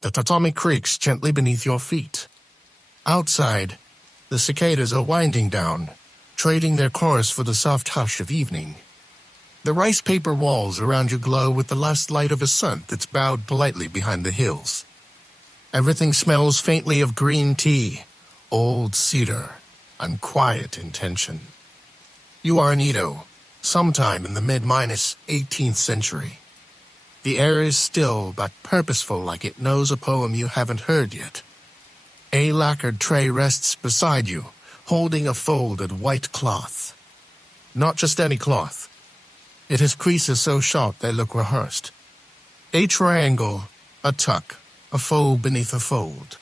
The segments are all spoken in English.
The tatami creaks gently beneath your feet. Outside, the cicadas are winding down, trading their chorus for the soft hush of evening. The rice paper walls around you glow with the last light of a sun that's bowed politely behind the hills. Everything smells faintly of green tea, old cedar, and quiet intention. You are in Edo, sometime in the mid-18th century. The air is still but purposeful, like it knows a poem you haven't heard yet. A lacquered tray rests beside you, holding a folded white cloth. Not just any cloth. It has creases so sharp they look rehearsed. A triangle, a tuck, a fold beneath a fold.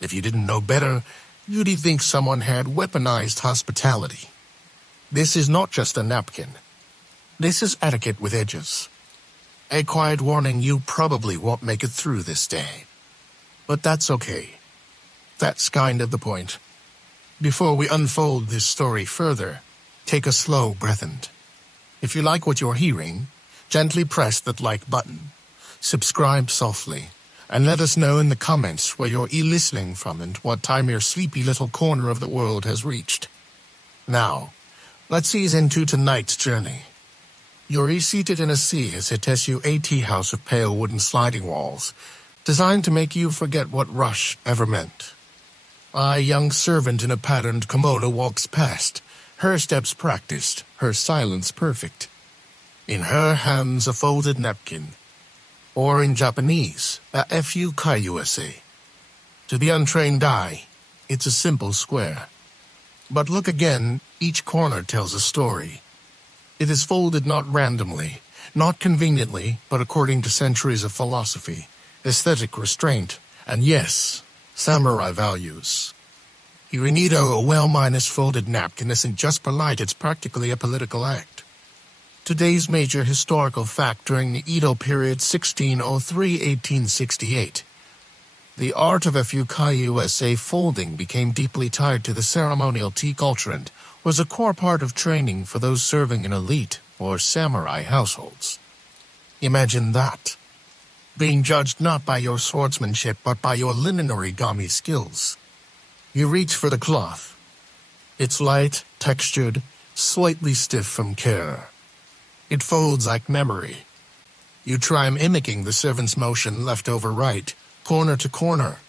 If you didn't know better, you'd think someone had weaponized hospitality. This is not just a napkin. This is etiquette with edges. A quiet warning: you probably won't make it through this day. But that's okay. That's kind of the point. Before we unfold this story further, take a slow breath in. If you like what you're hearing, gently press that like button, subscribe softly, and let us know in the comments where you're listening from and what time your sleepy little corner of the world has reached. Now, let's ease into tonight's journey. You're seated in a CSATSU tea house of pale wooden sliding walls, designed to make you forget what rush ever meant. A young servant in a patterned kimono walks past, her steps practiced, her silence perfect. In her hands a folded napkin, or in Japanese, a fukaiusa. To the untrained eye, it's a simple square. But look again, each corner tells a story. It is folded not randomly, not conveniently, but according to centuries of philosophy, aesthetic restraint, and yes, samurai values. Here in Edo, a well-folded napkin isn't just polite, it's practically a political act. Today's major historical fact: during the Edo period 1603–1868, the art of a fukaiusa folding became deeply tied to the ceremonial tea culture and was a core part of training for those serving in elite or samurai households. Imagine that. Being judged not by your swordsmanship but by your linen origami skills. You reach for the cloth. It's light, textured, slightly stiff from care. It folds like memory. You try mimicking the servant's motion, left over right, corner to corner,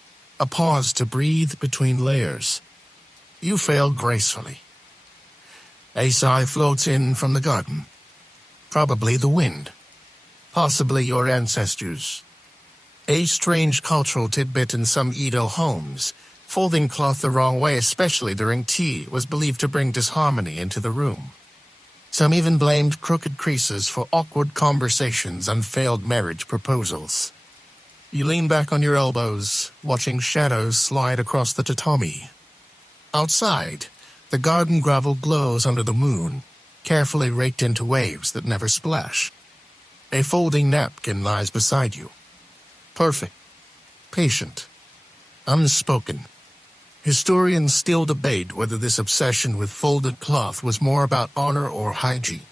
a pause to breathe between layers. You fail gracefully. A sigh floats in from the garden. Probably the wind. Possibly your ancestors. A strange cultural tidbit in some Edo homes: folding cloth the wrong way, especially during tea, was believed to bring disharmony into the room. Some even blamed crooked creases for awkward conversations and failed marriage proposals. You lean back on your elbows, watching shadows slide across the tatami. Outside, the garden gravel glows under the moon, carefully raked into waves that never splash. A folding napkin lies beside you. Perfect. Patient. Unspoken. Historians still debate whether this obsession with folded cloth was more about honor or hygiene.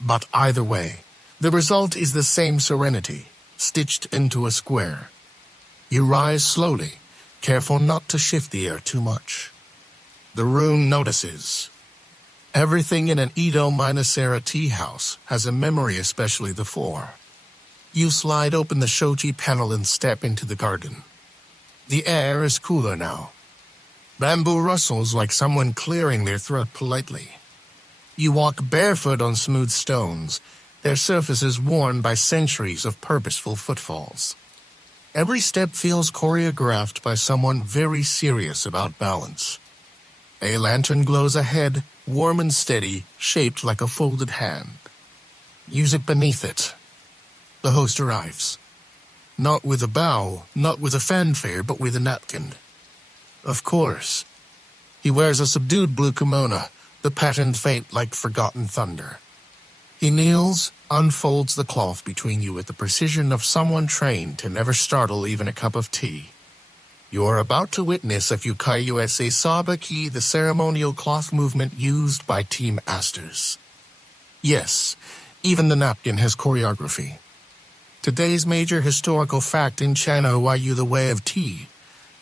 But either way, the result is the same serenity, stitched into a square. You rise slowly, careful not to shift the air too much. The room notices. Everything in an Edo-era tea house has a memory, especially the floor. You slide open the shoji panel and step into the garden. The air is cooler now. Bamboo rustles like someone clearing their throat politely. You walk barefoot on smooth stones, their surfaces worn by centuries of purposeful footfalls. Every step feels choreographed by someone very serious about balance. A lantern glows ahead, warm and steady, shaped like a folded hand. Use it beneath it. The host arrives. Not with a bow, not with a fanfare, but with a napkin. Of course. He wears a subdued blue kimono, the patterned faint like forgotten thunder. He kneels, unfolds the cloth between you with the precision of someone trained to never startle even a cup of tea. You are about to witness a fukaiusa sabaki, the ceremonial cloth movement used by tea masters. Yes, even the napkin has choreography. Today's major historical fact in China Yu the way of tea.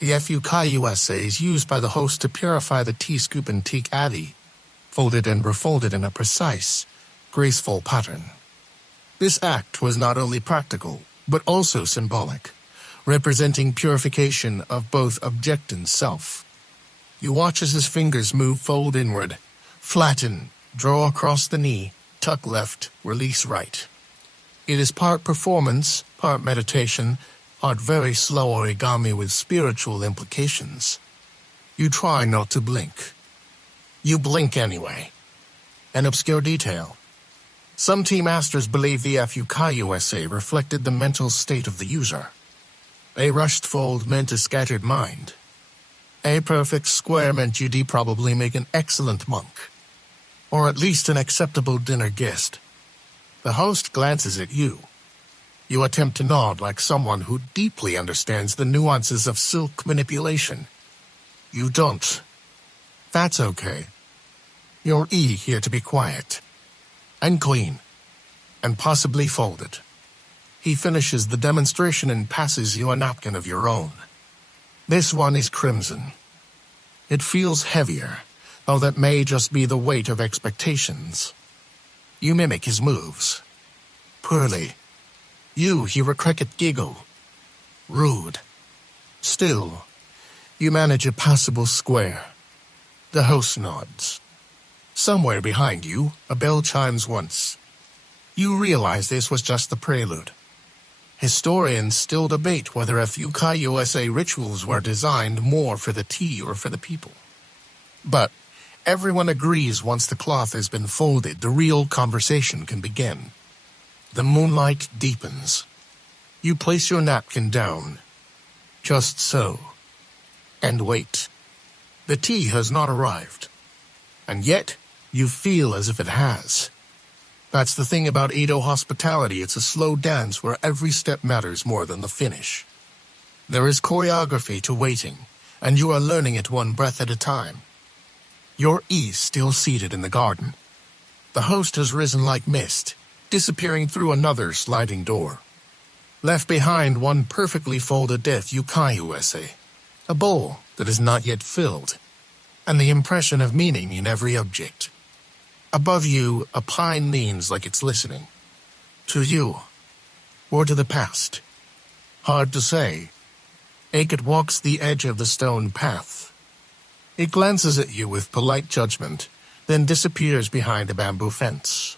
The FUKUSA is used by the host to purify the tea scoop and tea caddy, folded and refolded in a precise, graceful pattern. This act was not only practical, but also symbolic, representing purification of both object and self. You watch as his fingers move fold inward, flatten, draw across the knee, tuck left, release right. It is part performance, part meditation, part very slow origami with spiritual implications. You try not to blink. You blink anyway. An obscure detail. Some tea masters believe the FUKUSA reflected the mental state of the user. A rushed fold meant a scattered mind. A perfect square meant you'd probably make an excellent monk, or at least an acceptable dinner guest. The host glances at you. You attempt to nod like someone who deeply understands the nuances of silk manipulation. You don't. That's okay. You're here to be quiet, and clean, and possibly folded. He finishes the demonstration and passes you a napkin of your own. This one is crimson. It feels heavier, though that may just be the weight of expectations. You mimic his moves. Poorly. You hear a cricket giggle. Rude. Still, you manage a passable square. The host nods. Somewhere behind you, a bell chimes once. You realize this was just the prelude. Historians still debate whether FUKUSA rituals were designed more for the tea or for the people. But everyone agrees once the cloth has been folded, the real conversation can begin. The moonlight deepens. You place your napkin down. Just so. And wait. The tea has not arrived. And yet, you feel as if it has. That's the thing about Edo hospitality. It's a slow dance where every step matters more than the finish. There is choreography to waiting, and you are learning it one breath at a time. Your still seated in the garden. The host has risen like mist, disappearing through another sliding door. Left behind one perfectly folded FUKUSA, a bowl that is not yet filled, and the impression of meaning in every object. Above you, a pine leans like it's listening. To you, or to the past. Hard to say. Akit walks the edge of the stone path. It glances at you with polite judgment, then disappears behind a bamboo fence.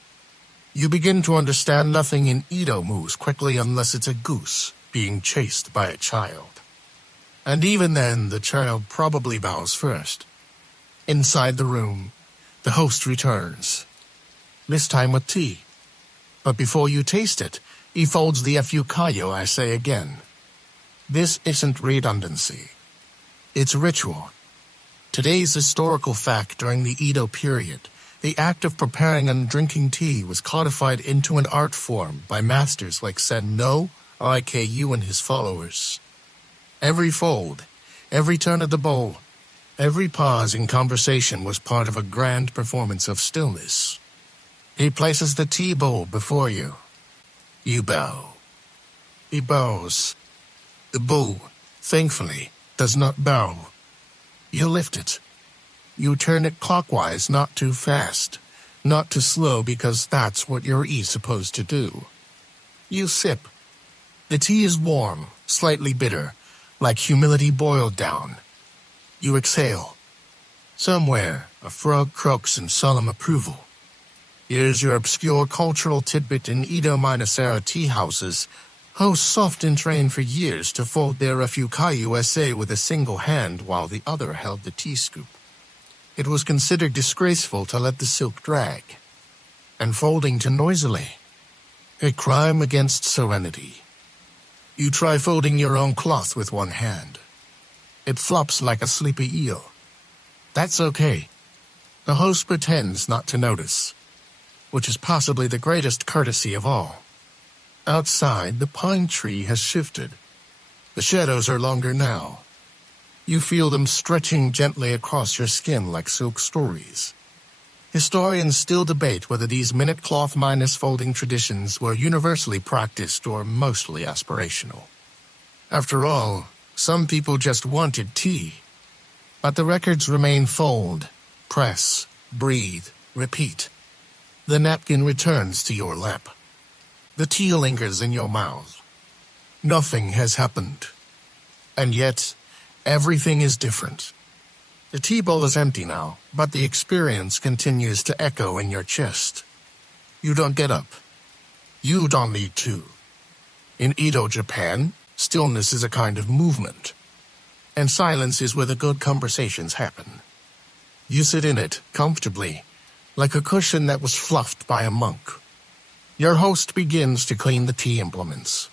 You begin to understand nothing in Edo moves quickly unless it's a goose being chased by a child. And even then, the child probably bows first. Inside the room, the host returns. This time with tea. But before you taste it, he folds the FUKUSA again. This isn't redundancy. It's ritual. Today's historical fact during the Edo period, the act of preparing and drinking tea was codified into an art form by masters like Senno, Iku, and his followers. Every fold, every turn of the bowl, every pause in conversation was part of a grand performance of stillness. He places the tea bowl before you. You bow. He bows. The bowl, thankfully, does not bow. You lift it. You turn it clockwise, not too fast, not too slow, because that's what you're supposed to do. You sip. The tea is warm, slightly bitter, like humility boiled down. You exhale. Somewhere, a frog croaks in solemn approval. Here's your obscure cultural tidbit in Edo-Minasara tea houses. Hosts often trained for years to fold their FUKUSA with a single hand while the other held the tea scoop. It was considered disgraceful to let the silk drag, and folding too noisily, a crime against serenity. You try folding your own cloth with one hand. It flops like a sleepy eel. That's okay. The host pretends not to notice, which is possibly the greatest courtesy of all. Outside, the pine tree has shifted. The shadows are longer now. You feel them stretching gently across your skin like silk stories. Historians still debate whether these minute cloth minus folding traditions were universally practiced or mostly aspirational. After all, some people just wanted tea. But the records remain: fold, press, breathe, repeat. The napkin returns to your lap. The tea lingers in your mouth. Nothing has happened. And yet, everything is different. The tea bowl is empty now, but the experience continues to echo in your chest. You don't get up. You don't need to. In Edo, Japan, stillness is a kind of movement. And silence is where the good conversations happen. You sit in it, comfortably, like a cushion that was fluffed by a monk. Your host begins to clean the tea implements.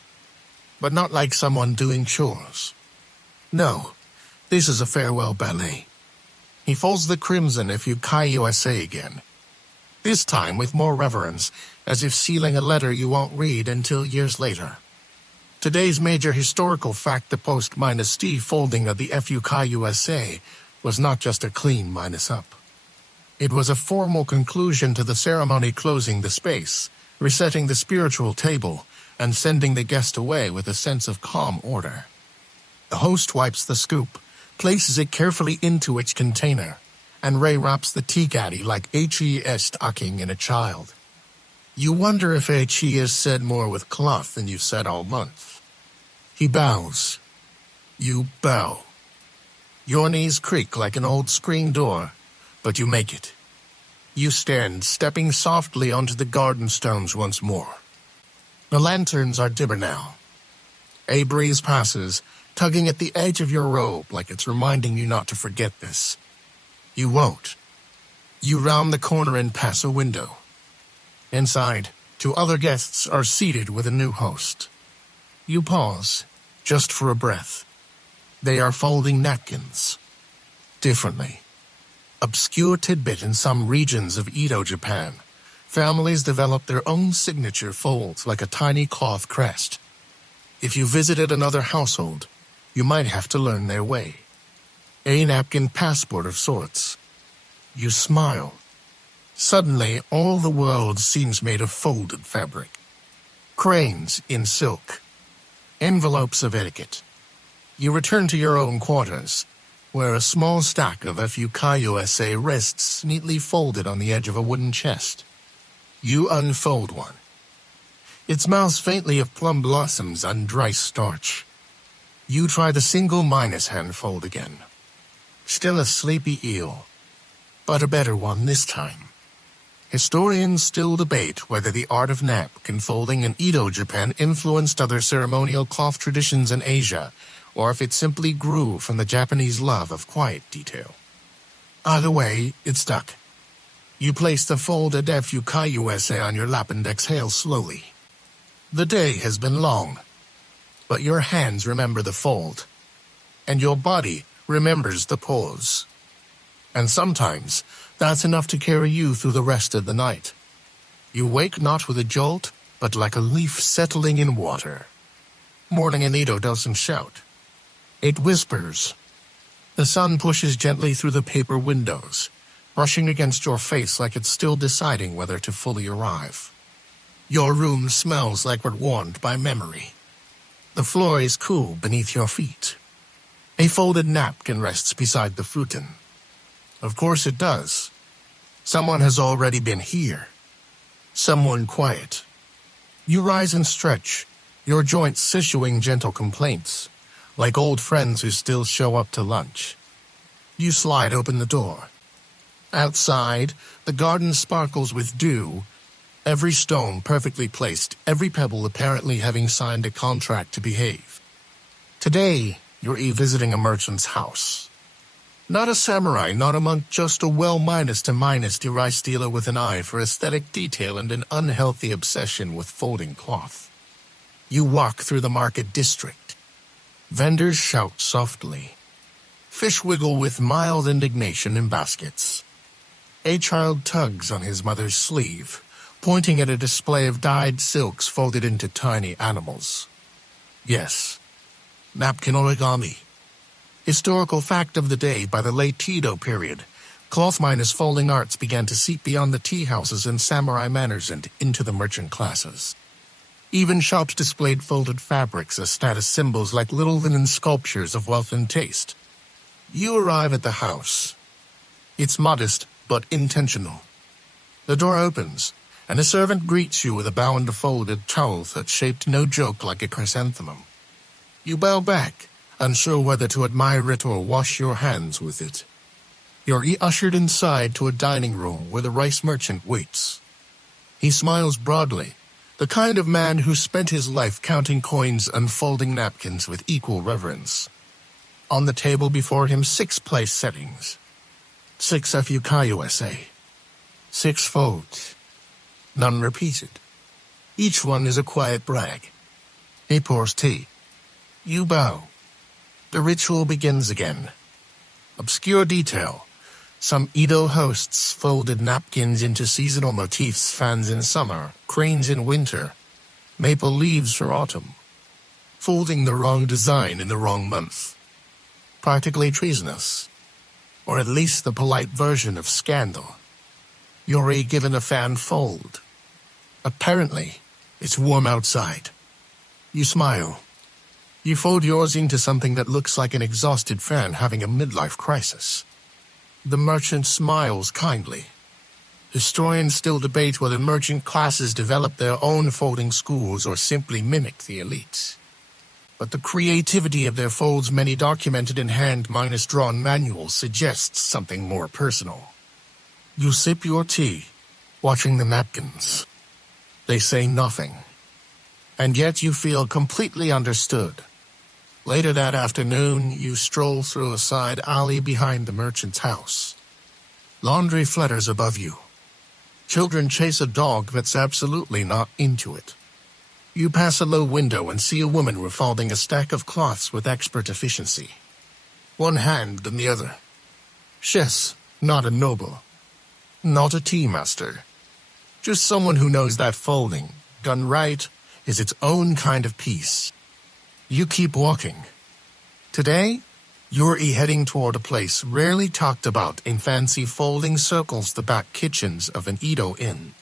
But not like someone doing chores. No, this is a farewell ballet. He folds the crimson if you Kai USA again. This time with more reverence, as if sealing a letter you won't read until years later. Today's major historical fact: the post-T folding of the FU Kai USA was not just a clean minus up. It was a formal conclusion to the ceremony, closing the space, resetting the spiritual table, and sending the guest away with a sense of calm order. The host wipes the scoop, places it carefully into its container, and Ray wraps the tea caddy like he is tucking in a child. You wonder if he has said more with cloth than you've said all month. He bows. You bow. Your knees creak like an old screen door, but you make it. You stand, stepping softly onto the garden stones once more. The lanterns are dimmer now. A breeze passes, tugging at the edge of your robe like it's reminding you not to forget this. You won't. You round the corner and pass a window. Inside, 2 other guests are seated with a new host. You pause, just for a breath. They are folding napkins. Differently. Obscure tidbit: in some regions of Edo, Japan, families develop their own signature folds like a tiny cloth crest. If you visited another household, you might have to learn their way. A napkin passport of sorts. You smile. Suddenly, all the world seems made of folded fabric. Cranes in silk. Envelopes of etiquette. You return to your own quarters, where a small stack of FU Kai USA rests neatly folded on the edge of a wooden chest. You unfold one. It smells faintly of plum blossoms and dry starch. You try the single minus handfold again. Still a sleepy eel, but a better one this time. Historians still debate whether the art of napkin folding in Edo, Japan influenced other ceremonial cloth traditions in Asia, or if it simply grew from the Japanese love of quiet detail. Either way, it stuck. You place the folded FU Kai USA on your lap and exhale slowly. The day has been long, but your hands remember the fold, and your body remembers the pause. And sometimes, that's enough to carry you through the rest of the night. You wake not with a jolt, but like a leaf settling in water. Morning in Edo doesn't shout. It whispers. The sun pushes gently through the paper windows, brushing against your face like it's still deciding whether to fully arrive. Your room smells like we're warmed by memory. The floor is cool beneath your feet. A folded napkin rests beside the futon. Of course it does. Someone has already been here. Someone quiet. You rise and stretch, your joints issuing gentle complaints, like old friends who still show up to lunch. You slide open the door. Outside, the garden sparkles with dew, every stone perfectly placed, every pebble apparently having signed a contract to behave. Today, you're visiting a merchant's house. Not a samurai, not a monk, just a well-to rice dealer with an eye for aesthetic detail and an unhealthy obsession with folding cloth. You walk through the market district. Vendors shout softly. Fish wiggle with mild indignation in baskets. A child tugs on his mother's sleeve, pointing at a display of dyed silks folded into tiny animals. Yes, napkin origami. Historical fact of the day: by the late Edo period, Cloth minus folding arts began to seep beyond the tea houses and samurai manors and into the merchant classes. Even shops displayed folded fabrics as status symbols like little linen sculptures of wealth and taste. You arrive at the house. It's modest, but intentional. The door opens, and a servant greets you with a bow and a folded towel that's shaped no joke like a chrysanthemum. You bow back, unsure whether to admire it or wash your hands with it. You're ushered inside to a dining room where the rice merchant waits. He smiles broadly, the kind of man who spent his life counting coins and folding napkins with equal reverence. On the table before him 6 place settings. 6 FUK USA. 6 folds. None repeated. Each one is a quiet brag. He pours tea. You bow. The ritual begins again. Obscure detail. Some Edo hosts folded napkins into seasonal motifs, fans in summer, cranes in winter, maple leaves for autumn. Folding the wrong design in the wrong month. Practically treasonous. Or at least the polite version of scandal. You're given a fan fold. Apparently, it's warm outside. You smile. You fold yours into something that looks like an exhausted fan having a midlife crisis. The merchant smiles kindly. Historians still debate whether merchant classes develop their own folding schools or simply mimic the elites. But the creativity of their folds, many documented in hand-drawn manuals, suggests something more personal. You sip your tea, watching the napkins. They say nothing. And yet you feel completely understood. Later that afternoon, you stroll through a side alley behind the merchant's house. Laundry flutters above you. Children chase a dog that's absolutely not into it. You pass a low window and see a woman refolding a stack of cloths with expert efficiency. One hand than the other. Yes, not a noble. Not a tea master. Just someone who knows that folding, done right, is its own kind of peace. You keep walking. Today, you're heading toward a place rarely talked about in fancy folding circles, the back kitchens of an Edo inn.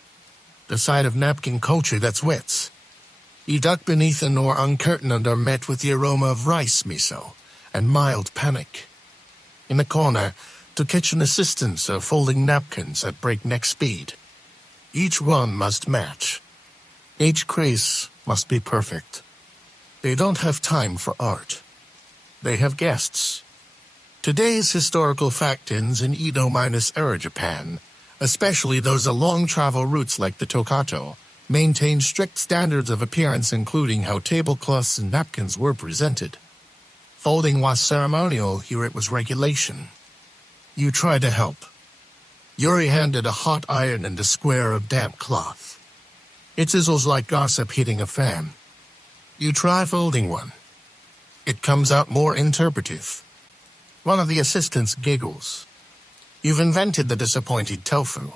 The side of napkin culture that's wet. You duck beneath an or curtain and are met with the aroma of rice miso and mild panic. In the corner, 2 kitchen assistants are folding napkins at breakneck speed. Each one must match. Each crease must be perfect. They don't have time for art. They have guests. Today's historical fact-ins in Edo-era Japan, especially those along travel routes like the Tokato, maintain strict standards of appearance, including how tablecloths and napkins were presented. Folding was ceremonial, here it was regulation. You try to help. Yuri handed a hot iron and a square of damp cloth. It sizzles like gossip hitting a fan. You try folding one. It comes out more interpretive. One of the assistants giggles. You've invented the disappointed tofu.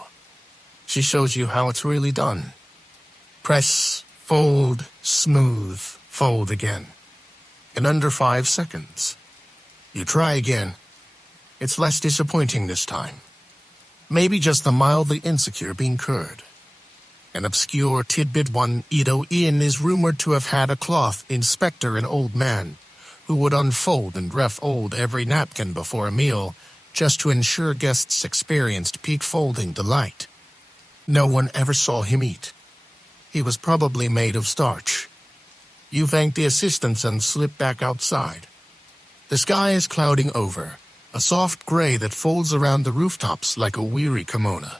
She shows you how it's really done. Press, fold, smooth, fold again. In under 5 seconds. You try again. It's less disappointing this time. Maybe just the mildly insecure bean curd. An obscure tidbit: one Edo inn is rumored to have had a cloth inspector, an old man, who would unfold and refold every napkin before a meal, just to ensure guests experienced peak folding delight. No one ever saw him eat. He was probably made of starch. You thank the assistants and slip back outside. The sky is clouding over, a soft gray that folds around the rooftops like a weary kimono.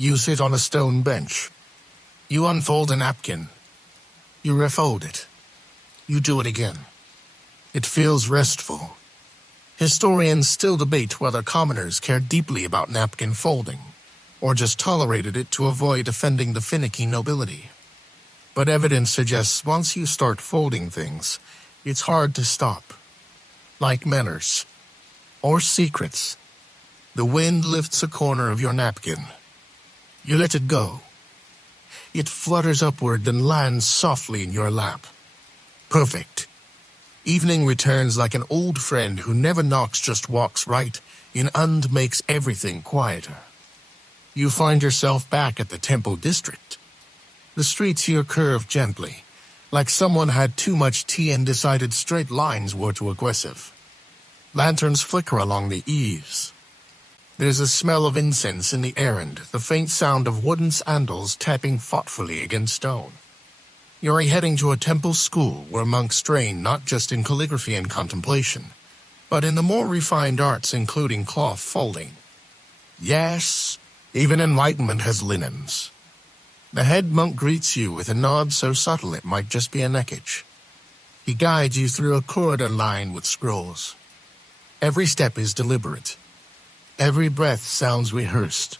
You sit on a stone bench. You unfold a napkin. You refold it. You do it again. It feels restful. Historians still debate whether commoners cared deeply about napkin folding, or just tolerated it to avoid offending the finicky nobility. But evidence suggests once you start folding things, it's hard to stop. Like manners. Or secrets. The wind lifts a corner of your napkin. You let it go. It flutters upward and lands softly in your lap. Perfect. Evening returns like an old friend who never knocks, just walks right in and makes everything quieter. You find yourself back at the Temple District. The streets here curve gently, like someone had too much tea and decided straight lines were too aggressive. Lanterns flicker along the eaves. There's a smell of incense in the air and the faint sound of wooden sandals tapping thoughtfully against stone. You're heading to a temple school where monks train not just in calligraphy and contemplation, but in the more refined arts including cloth folding. Yes, even enlightenment has linens. The head monk greets you with a nod so subtle it might just be a neckage. He guides you through a corridor lined with scrolls. Every step is deliberate. Every breath sounds rehearsed.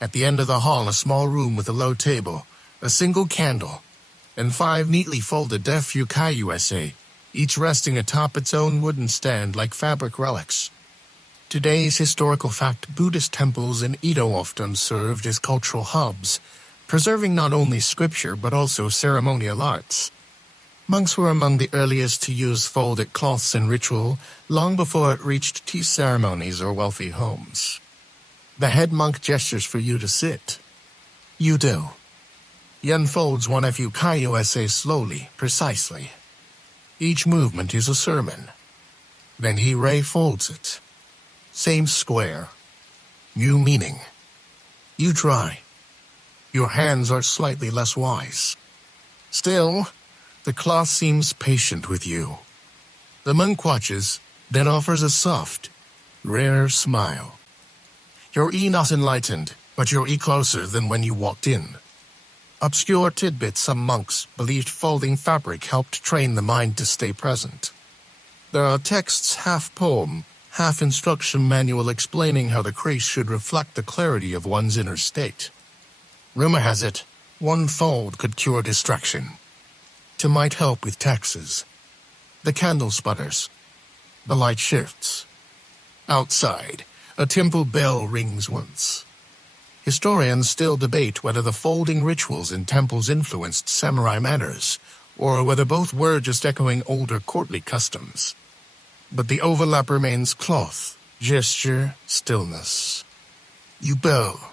At the end of the hall, a small room with a low table, a single candle, and 5 neatly folded fukai, each resting atop its own wooden stand like fabric relics. Today's historical fact: Buddhist temples in Edo often served as cultural hubs, preserving not only scripture but also ceremonial arts. Monks were among the earliest to use folded cloths in ritual, long before it reached tea ceremonies or wealthy homes. The head monk gestures for you to sit. You do. He unfolds one fukai slowly, precisely. Each movement is a sermon. Then he refolds it. Same square. New meaning. You try. Your hands are slightly less wise. Still, the cloth seems patient with you. The monk watches, then offers a soft, rare smile. You're not enlightened, but you're closer than when you walked in. Obscure tidbits: some monks believed folding fabric helped train the mind to stay present. There are texts, half poem, half instruction manual, explaining how the crease should reflect the clarity of one's inner state. Rumor has it, one fold could cure distraction. It might help with taxes. The candle sputters. The light shifts. Outside, a temple bell rings once. Historians still debate whether the folding rituals in temples influenced samurai manners, or whether both were just echoing older courtly customs. But the overlap remains: cloth, gesture, stillness. You bow.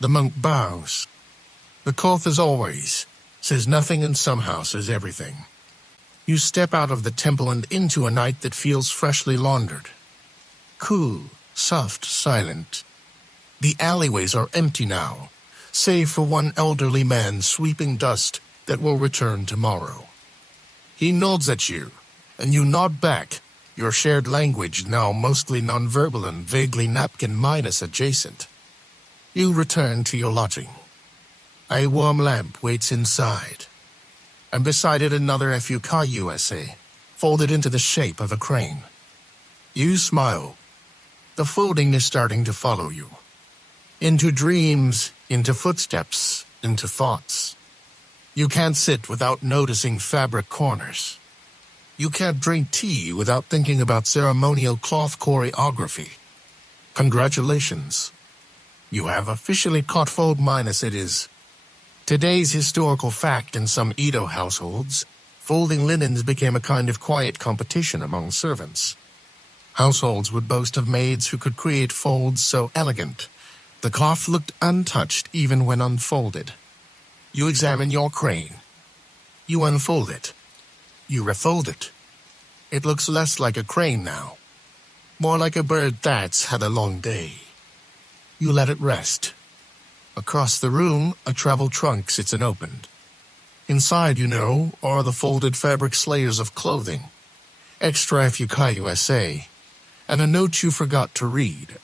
The monk bows. The cloth, as always, says nothing and somehow says everything. You step out of the temple and into a night that feels freshly laundered. Cool, soft, silent. The alleyways are empty now, save for one elderly man sweeping dust that will return tomorrow. He nods at you, and you nod back, your shared language now mostly nonverbal and vaguely napkin-minus adjacent. You return to your lodging. A warm lamp waits inside, and beside it another fukai, folded into the shape of a crane. You smile. The folding is starting to follow you. Into dreams, into footsteps, into thoughts. You can't sit without noticing fabric corners. You can't drink tea without thinking about ceremonial cloth choreography. Congratulations. You have officially caught fold minus it is. Today's historical fact: in some Edo households, folding linens became a kind of quiet competition among servants. Households would boast of maids who could create folds so elegant the cloth looked untouched even when unfolded. You examine your crane. You unfold it. You refold it. It looks less like a crane now, more like a bird that's had a long day. You let it rest. Across the room, a travel trunk sits unopened. Inside, are the folded fabric slayers of clothing, extra fukai, and a note you forgot to read.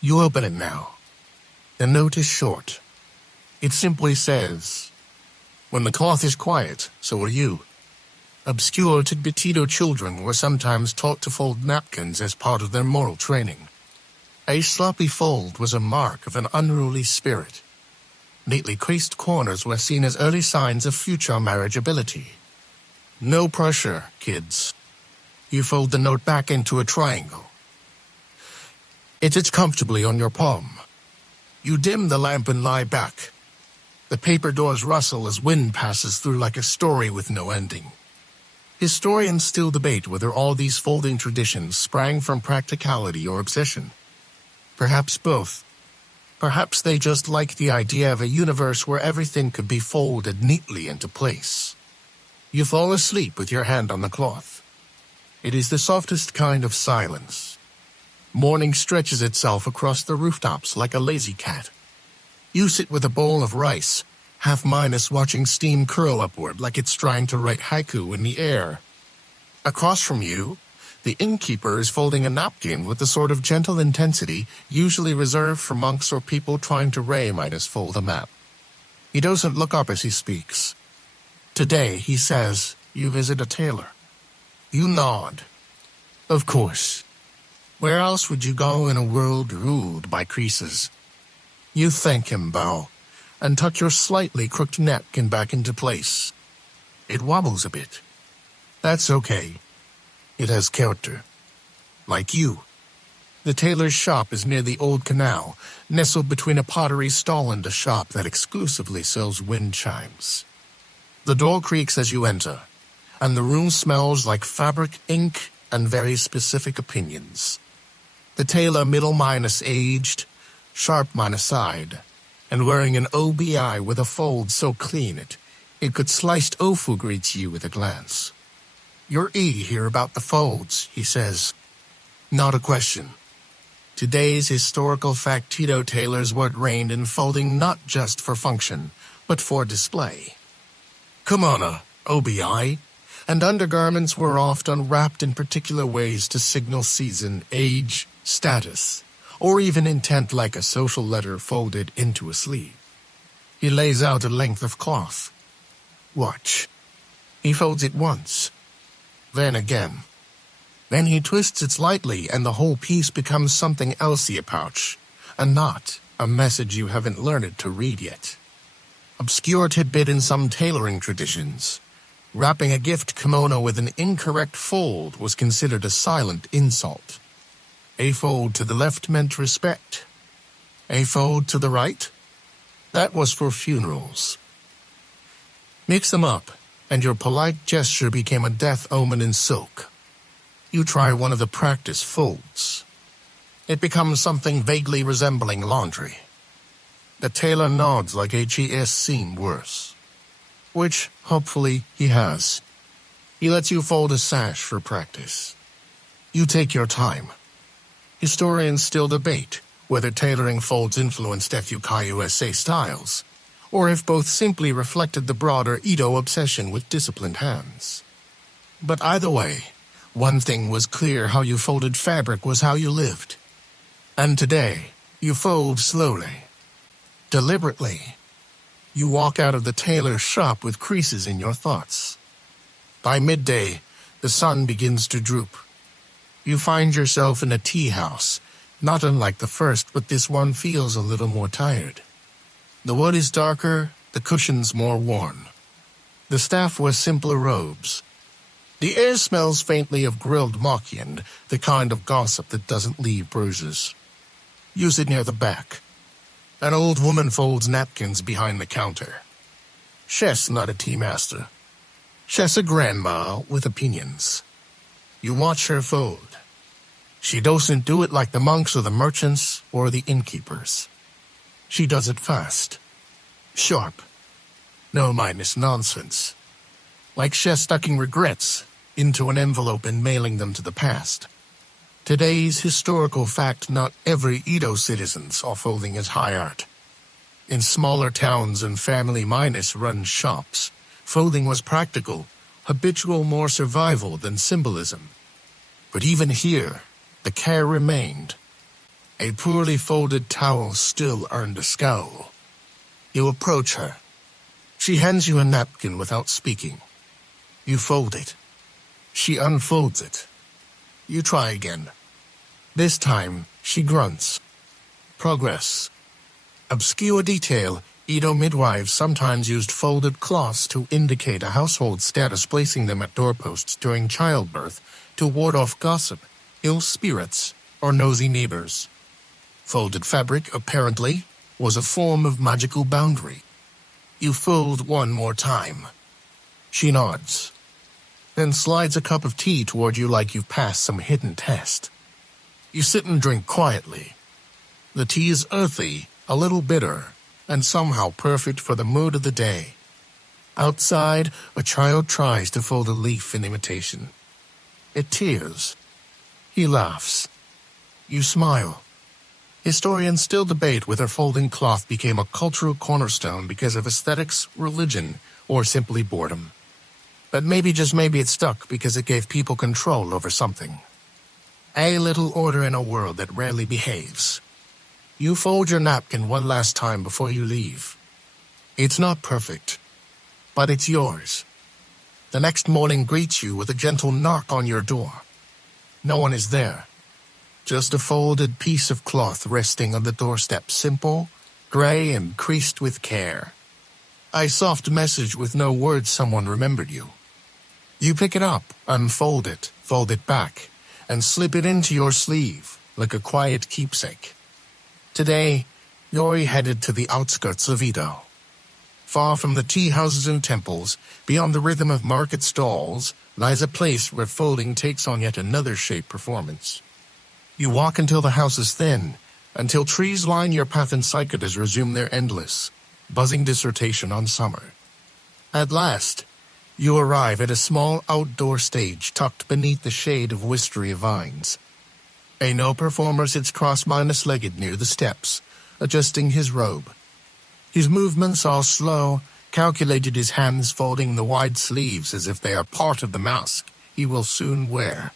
You open it now. The note is short. It simply says, "When the cloth is quiet, so are you." Obscure Tidbitido children were sometimes taught to fold napkins as part of their moral training. A sloppy fold was a mark of an unruly spirit. Neatly creased corners were seen as early signs of future marriageability. No pressure, kids. You fold the note back into a triangle. It sits comfortably on your palm. You dim the lamp and lie back. The paper doors rustle as wind passes through like a story with no ending. Historians still debate whether all these folding traditions sprang from practicality or obsession. Perhaps both. Perhaps they just liked the idea of a universe where everything could be folded neatly into place. You fall asleep with your hand on the cloth. It is the softest kind of silence. Morning stretches itself across the rooftops like a lazy cat. You sit with a bowl of rice, half-minus watching steam curl upward like it's trying to write haiku in the air. Across from you, the innkeeper is folding a napkin with the sort of gentle intensity usually reserved for monks or people trying to fold a map. He doesn't look up as he speaks. Today, he says, you visit a tailor. You nod. Of course. Where else would you go in a world ruled by creases? You thank him, bow, and tuck your slightly crooked napkin back into place. It wobbles a bit. That's okay. It has character. Like you. The tailor's shop is near the old canal, nestled between a pottery stall and a shop that exclusively sells wind chimes. The door creaks as you enter, and the room smells like fabric, ink, and very specific opinions. The tailor middle-minus aged, sharp-minus side, and wearing an OBI with a fold so clean it could sliced tofu greets you with a glance. You're here about the folds, he says. Not a question. Today's historical factito tailors were trained in folding not just for function, but for display. Kimono, OBI, and undergarments were often wrapped in particular ways to signal season, age, status, or even intent like a social letter folded into a sleeve. He lays out a length of cloth. Watch. He folds it once. Then again. Then he twists it slightly and the whole piece becomes something elsey a pouch, and not a message you haven't learned to read yet. Obscure tidbit in some tailoring traditions. Wrapping a gift kimono with an incorrect fold was considered a silent insult. A fold to the left meant respect. A fold to the right? That was for funerals. Mix them up, and your polite gesture became a death omen in silk. You try one of the practice folds. It becomes something vaguely resembling laundry. The tailor nods like HES seen worse. Which, hopefully, he has. He lets you fold a sash for practice. You take your time. Historians still debate whether tailoring folds influenced FUKUSA styles, or if both simply reflected the broader Edo obsession with disciplined hands. But either way, one thing was clear: how you folded fabric was how you lived. And today, you fold slowly, deliberately. You walk out of the tailor's shop with creases in your thoughts. By midday, the sun begins to droop. You find yourself in a tea house, not unlike the first, but this one feels a little more tired. The wood is darker, the cushions more worn. The staff wear simpler robes. The air smells faintly of grilled maki and the kind of gossip that doesn't leave bruises. You sit near the back. An old woman folds napkins behind the counter. She's not a tea master. She's a grandma with opinions. You watch her fold. She doesn't do it like the monks or the merchants or the innkeepers. She does it fast. Sharp. No minus nonsense. Like she's stucking regrets into an envelope and mailing them to the past. Today's historical fact: not every Edo citizen saw folding as high art. In smaller towns and family-run shops, folding was practical, habitual, more survival than symbolism. But even here, the care remained. A poorly folded towel still earned a scowl. You approach her. She hands you a napkin without speaking. You fold it. She unfolds it. You try again. This time, she grunts. Progress. Obscure detail: Edo midwives sometimes used folded cloths to indicate a household status, placing them at doorposts during childbirth to ward off gossip, ill spirits, or nosy neighbors. Folded fabric, apparently, was a form of magical boundary. You fold one more time. She nods. then slides a cup of tea toward you like you've passed some hidden test. You sit and drink quietly. The tea is earthy, a little bitter, and somehow perfect for the mood of the day. Outside, a child tries to fold a leaf in imitation. It tears. He laughs. You smile. Historians still debate whether folding cloth became a cultural cornerstone because of aesthetics, religion, or simply boredom. But maybe, just maybe, it stuck because it gave people control over something. A little order in a world that rarely behaves. You fold your napkin one last time before you leave. It's not perfect, but it's yours. The next morning greets you with a gentle knock on your door. No one is there. Just a folded piece of cloth resting on the doorstep, simple, gray, and creased with care. A soft message with no words someone remembered you. You pick it up, unfold it, fold it back, and slip it into your sleeve like a quiet keepsake. Today, you're headed to the outskirts of Edo. Far from the tea houses and temples, beyond the rhythm of market stalls, lies a place where folding takes on yet another shape performance. You walk until the house is thin, until trees line your path and cicadas resume their endless, buzzing dissertation on summer. At last, you arrive at a small outdoor stage tucked beneath the shade of wisteria vines. A no performer sits cross-legged near the steps, adjusting his robe. His movements are slow, calculated, his hands folding the wide sleeves as if they are part of the mask he will soon wear.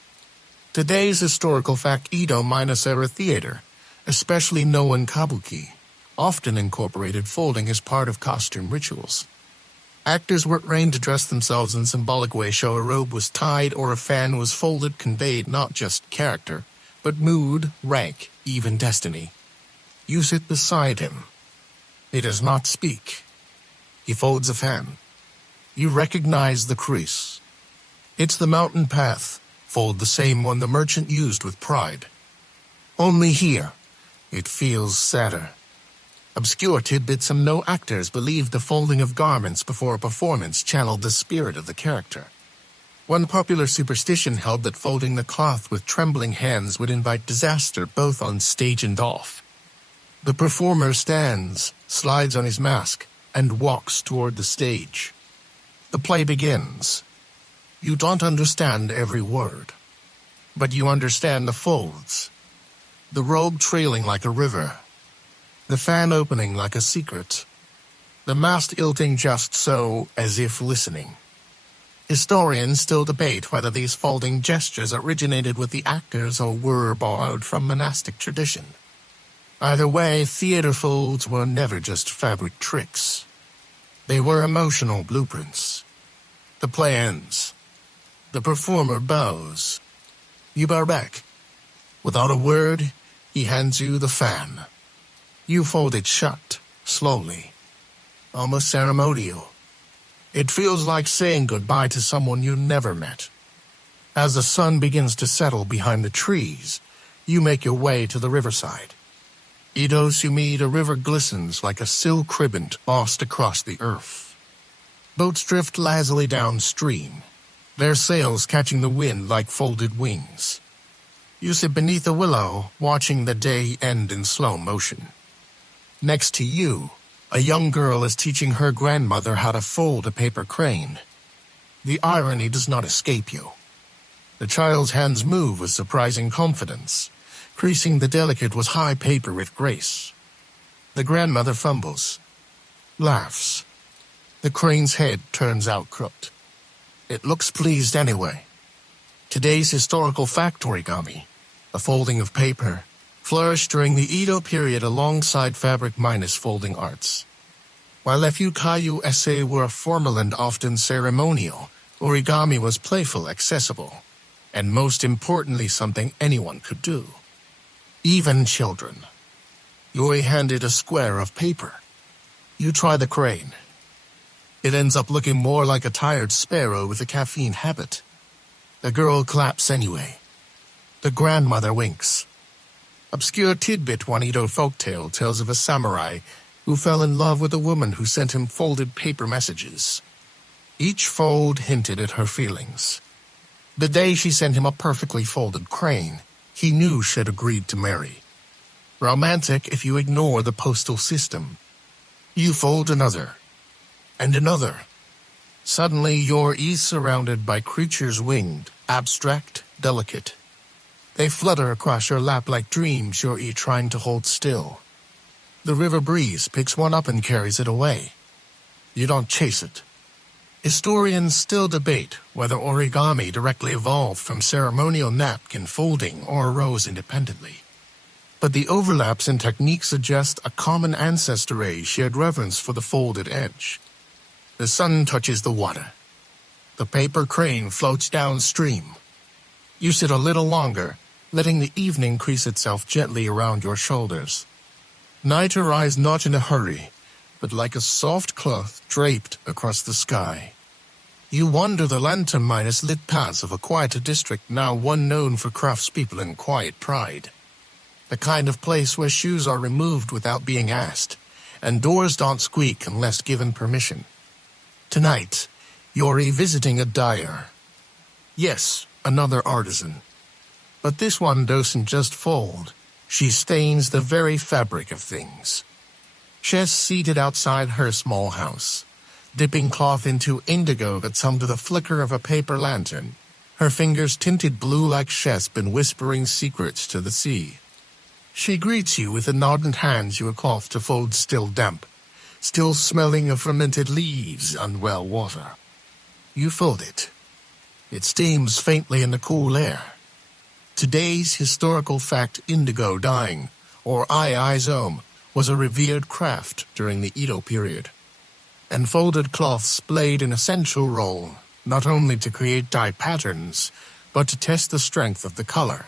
Today's historical fact: Edo-era theater, especially Noen kabuki, often incorporated folding as part of costume rituals. Actors were trained to dress themselves in symbolic ways. So a robe was tied or a fan was folded conveyed not just character, but mood, rank, even destiny. You sit beside him. He does not speak. He folds a fan. You recognize the crease. It's the mountain path, fold the same one the merchant used with pride. Only here, it feels sadder. Obscure tidbits: and no actors believed the folding of garments before a performance channeled the spirit of the character. One popular superstition held that folding the cloth with trembling hands would invite disaster both on stage and off. The performer stands, slides on his mask, and walks toward the stage. The play begins. You don't understand every word, but you understand the folds. The robe trailing like a river. The fan opening like a secret. The mask tilting just so, as if listening. Historians still debate whether these folding gestures originated with the actors or were borrowed from monastic tradition. Either way, theater folds were never just fabric tricks. They were emotional blueprints. The play ends. The performer bows. You bow back. Without a word, he hands you the fan. You fold it shut, slowly, almost ceremonial. It feels like saying goodbye to someone you never met. As the sun begins to settle behind the trees, you make your way to the riverside. Edo Sumi, the river glistens like a silk ribbon tossed across the earth. Boats drift lazily downstream, their sails catching the wind like folded wings. You sit beneath a willow, watching the day end in slow motion. Next to you, a young girl is teaching her grandmother how to fold a paper crane. The irony does not escape you. The child's hands move with surprising confidence, creasing the delicate high paper with grace. The grandmother fumbles, laughs. The crane's head turns out crooked. It looks pleased anyway. Today's historical fact: origami, a folding of paper, flourished during the Edo period alongside fabric-folding arts. While fukayu were formal and often ceremonial, origami was playful, accessible, and most importantly something anyone could do. Even children. Yuri handed a square of paper. You try the crane. It ends up looking more like a tired sparrow with a caffeine habit. The girl claps anyway. The grandmother winks. Obscure tidbit: one Edo folktale tells of a samurai who fell in love with a woman who sent him folded paper messages. Each fold hinted at her feelings. The day she sent him a perfectly folded crane, he knew she'd agreed to marry. Romantic if you ignore the postal system. You fold another, and another. Suddenly you're surrounded by creatures winged, abstract, delicate. They flutter across your lap like dreams you're trying to hold still. The river breeze picks one up and carries it away. You don't chase it. Historians still debate whether origami directly evolved from ceremonial napkin folding or arose independently. But the overlaps in technique suggest a common ancestry shared reverence for the folded edge. The sun touches the water. The paper crane floats downstream. You sit a little longer, letting the evening crease itself gently around your shoulders. Night arrives not in a hurry, but like a soft cloth draped across the sky. You wander the lantern-minus lit paths of a quieter district now one known for craftspeople and quiet pride. The kind of place where shoes are removed without being asked, and doors don't squeak unless given permission. Tonight, you're revisiting a dyer. Yes, another artisan. But this one doesn't just fold. She stains the very fabric of things. She's seated outside her small house, dipping cloth into indigo that's under the flicker of a paper lantern, her fingers tinted blue like she's been whispering secrets to the sea. She greets you with a nod and hands you a cloth to fold still damp, still smelling of fermented leaves and well water. You fold it. It steams faintly in the cool air. Today's historical fact, indigo dyeing, or aizome, was a revered craft during the Edo period. And folded cloths played an essential role, not only to create dye patterns, but to test the strength of the color.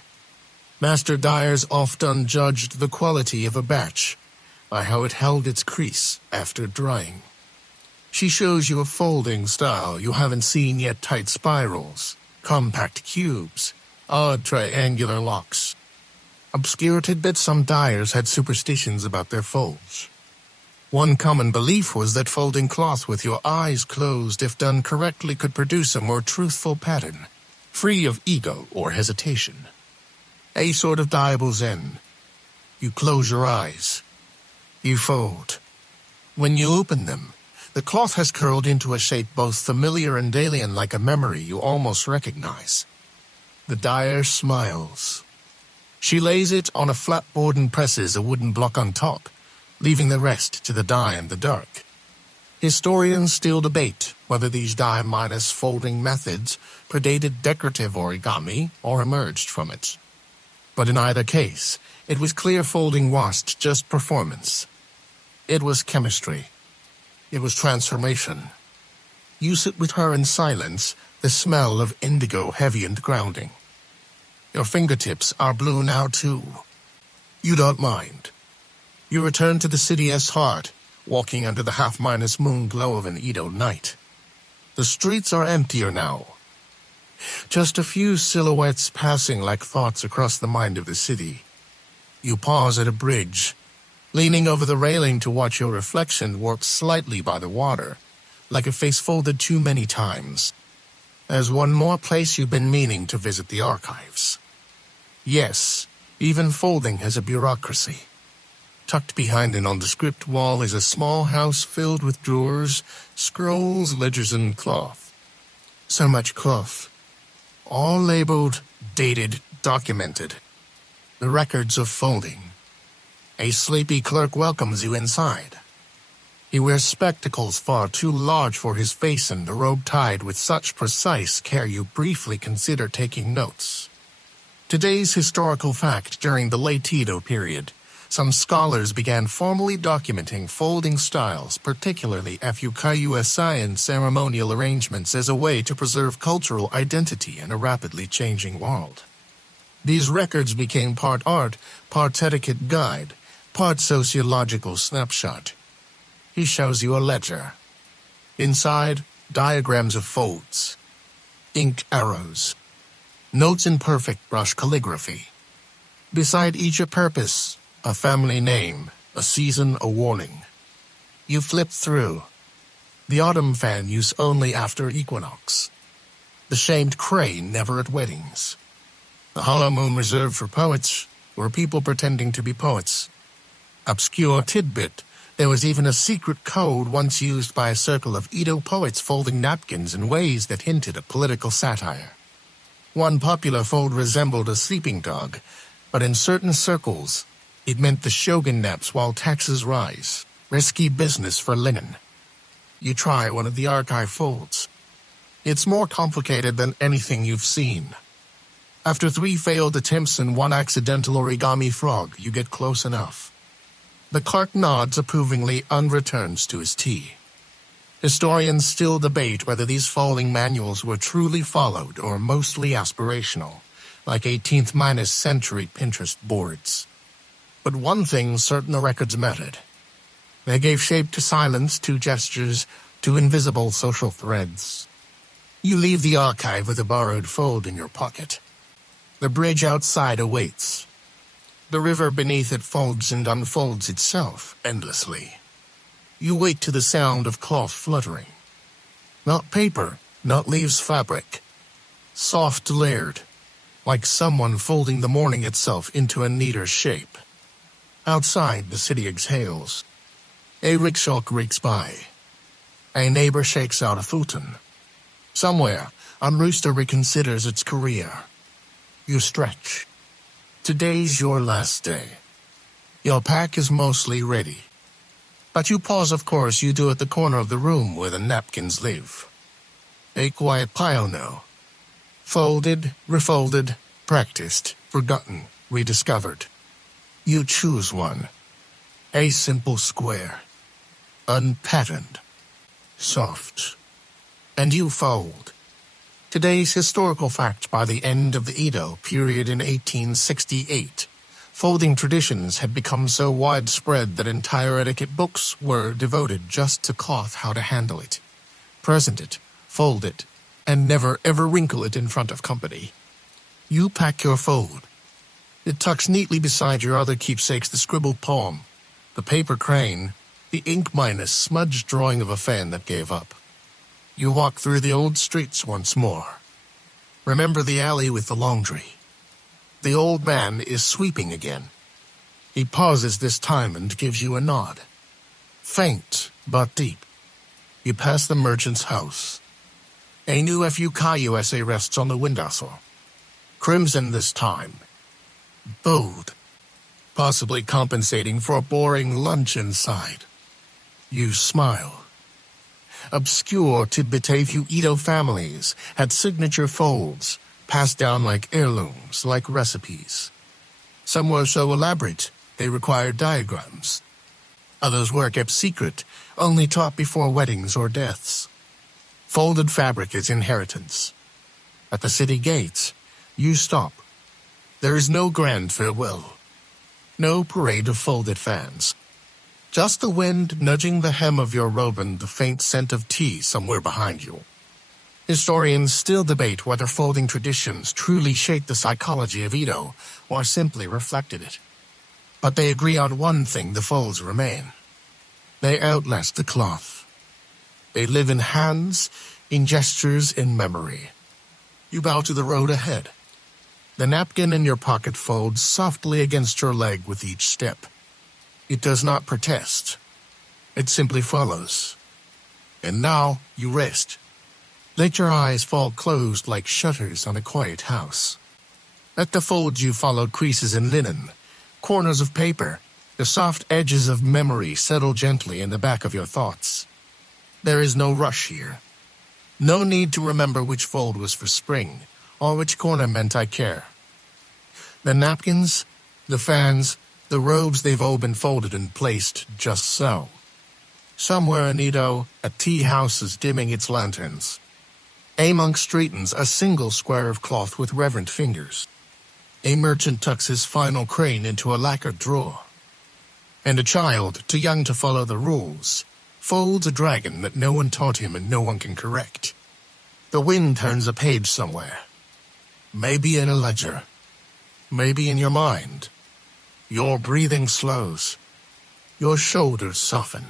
Master dyers often judged the quality of a batch by how it held its crease after drying. She shows you a folding style you haven't seen yet: tight spirals, compact cubes, odd triangular locks. Obscure tidbits: some dyers had superstitions about their folds. One common belief was that folding cloth with your eyes closed, if done correctly, could produce a more truthful pattern, free of ego or hesitation. A sort of dyeable zen. You close your eyes. You fold. When you open them, the cloth has curled into a shape both familiar and alien, like a memory you almost recognize. The dyer smiles. She lays it on a flat board and presses a wooden block on top, leaving the rest to the dye in the dark. Historians still debate whether these dye-minus folding methods predated decorative origami or emerged from it. But in either case, it was clear folding wasn't just performance. It was chemistry. It was transformation. You sit with her in silence, the smell of indigo heavy and grounding. Your fingertips are blue now too. You don't mind. You return to the city's heart, walking under the half-minus moon glow of an Edo night. The streets are emptier now. Just a few silhouettes passing like thoughts across the mind of the city. You pause at a bridge, leaning over the railing to watch your reflection warp slightly by the water, like a face folded too many times. There's one more place you've been meaning to visit: the archives. Yes, even folding has a bureaucracy. Tucked behind an nondescript wall is a small house filled with drawers, scrolls, ledgers, and cloth. So much cloth. All labeled, dated, documented. The records of folding. A sleepy clerk welcomes you inside. He wears spectacles far too large for his face and a robe tied with such precise care you briefly consider taking notes. Today's historical fact: during the late Edo period, some scholars began formally documenting folding styles, particularly fukayuesai and ceremonial arrangements, as a way to preserve cultural identity in a rapidly changing world. These records became part art, part etiquette guide, part sociological snapshot. He shows you a ledger. Inside, diagrams of folds, ink arrows, notes in perfect brush calligraphy. Beside each a purpose, a family name, a season, a warning. You flip through. The autumn fan use only after equinox. The shamed crane never at weddings. The hollow moon reserved for poets, or people pretending to be poets. Obscure tidbit, there was even a secret code once used by a circle of Edo poets folding napkins in ways that hinted at political satire. One popular fold resembled a sleeping dog, but in certain circles, it meant the shogun naps while taxes rise. Risky business for linen. You try one of the archive folds. It's more complicated than anything you've seen. After 3 failed attempts and 1 accidental origami frog, you get close enough. The clerk nods approvingly and returns to his tea. Historians still debate whether these folding manuals were truly followed or mostly aspirational, like 18th-century Pinterest boards. But one thing certain the records mattered. They gave shape to silence, to gestures, to invisible social threads. You leave the archive with a borrowed fold in your pocket. The bridge outside awaits. The river beneath it folds and unfolds itself endlessly. You wait to the sound of cloth fluttering. Not paper, not leaves fabric. Soft layered, like someone folding the morning itself into a neater shape. Outside, the city exhales. A rickshaw creaks by. A neighbor shakes out a futon. Somewhere, a rooster reconsiders its career. You stretch. Today's your last day. Your pack is mostly ready. But you pause, of course, you do at the corner of the room where the napkins live. A quiet pile now. Folded, refolded, practiced, forgotten, rediscovered. You choose one. A simple square. Unpatterned. Soft. And you fold. Today's historical fact: by the end of the Edo period in 1868, folding traditions had become so widespread that entire etiquette books were devoted just to cloth, how to handle it, present it, fold it, and never ever wrinkle it in front of company. You pack your fold. It tucks neatly beside your other keepsakes: the scribbled poem, the paper crane, the ink-minus smudged drawing of a fan that gave up. You walk through the old streets once more. Remember the alley with the laundry. The old man is sweeping again. He pauses this time and gives you a nod. Faint, but deep. You pass the merchant's house. A new FUK USA rests on the windowsill. Crimson this time. Bold. Possibly compensating for a boring lunch inside. You smile. Obscure tidbit: a few Edo families had signature folds, passed down like heirlooms, like recipes. Some were so elaborate they required diagrams. Others were kept secret, only taught before weddings or deaths. Folded fabric is inheritance. At the city gates, you stop. There is no grand farewell. No parade of folded fans. Just the wind nudging the hem of your robe and the faint scent of tea somewhere behind you. Historians still debate whether folding traditions truly shaped the psychology of Edo or simply reflected it. But they agree on one thing: the folds remain. They outlast the cloth. They live in hands, in gestures, in memory. You bow to the road ahead. The napkin in your pocket folds softly against your leg with each step. It does not protest. It simply follows. And now you rest. Let your eyes fall closed like shutters on a quiet house. Let the folds you followed: creases in linen, corners of paper, the soft edges of memory, settle gently in the back of your thoughts. There is no rush here. No need to remember which fold was for spring, or which corner meant I care. The napkins, the fans, the robes, they've all been folded and placed just so. Somewhere in Edo, a tea house is dimming its lanterns. Among streetens, a single square of cloth with reverent fingers. A merchant tucks his final crane into a lacquered drawer. And a child, too young to follow the rules, folds a dragon that no one taught him and no one can correct. The wind turns a page somewhere. Maybe in a ledger. Maybe in your mind. Your breathing slows. Your shoulders soften.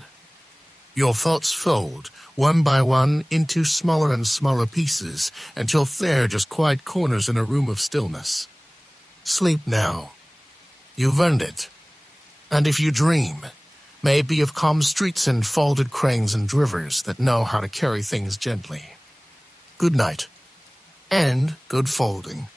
Your thoughts fold, one by one, into smaller and smaller pieces, until they're just quiet corners in a room of stillness. Sleep now. You've earned it. And if you dream, may it be of calm streets and folded cranes and rivers that know how to carry things gently. Good night, and good folding.